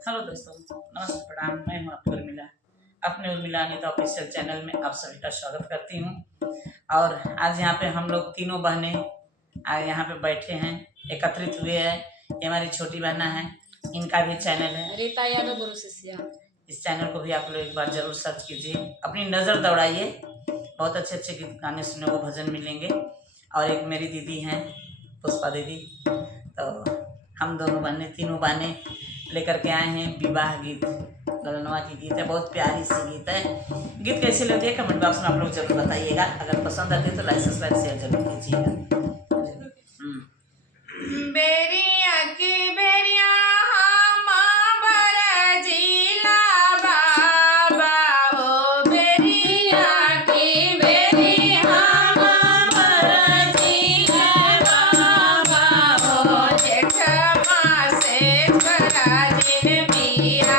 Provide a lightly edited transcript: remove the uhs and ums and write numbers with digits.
Hello दोस्तों, नमस्ते, प्रणाम। मैं हूँ आपकी उर्मिला। अपने उर्मिला अनिता ऑफिशियल चैनल में आप सभी का स्वागत करती हूँ। और आज यहाँ पे हम लोग तीनों बहनें आज यहाँ पे बैठे हैं, एकत्रित हुए हैं। ये हमारी छोटी बहना है, इनका भी चैनल है रीता यादव गुरु शिष्या। इस चैनल को भी आप लोग एक बार जरूर सर्च कीजिए, अपनी नज़र दौड़ाइए। बहुत अच्छे अच्छे गाने सुनने को, भजन मिलेंगे। और एक मेरी दीदी हैं, पुष्पा दीदी। तो हम दोनों बहनें, तीनों बहनें लेकर के आए हैं विवाह गीत। ललनवा की गीत है, बहुत प्यारी सी गीत है। गीत कैसी लगी है कमेंट बॉक्स में आप लोग जरूर बताइएगा। अगर पसंद आती है तो लाइक सब्सक्राइब शेयर जरूर कीजिएगा। बेरिया की बेरिया हम बरजीला बाबा हो, बेरिया की बेरिया हम बरजीला बाबा हो, जेठ मासे बराजिन पिया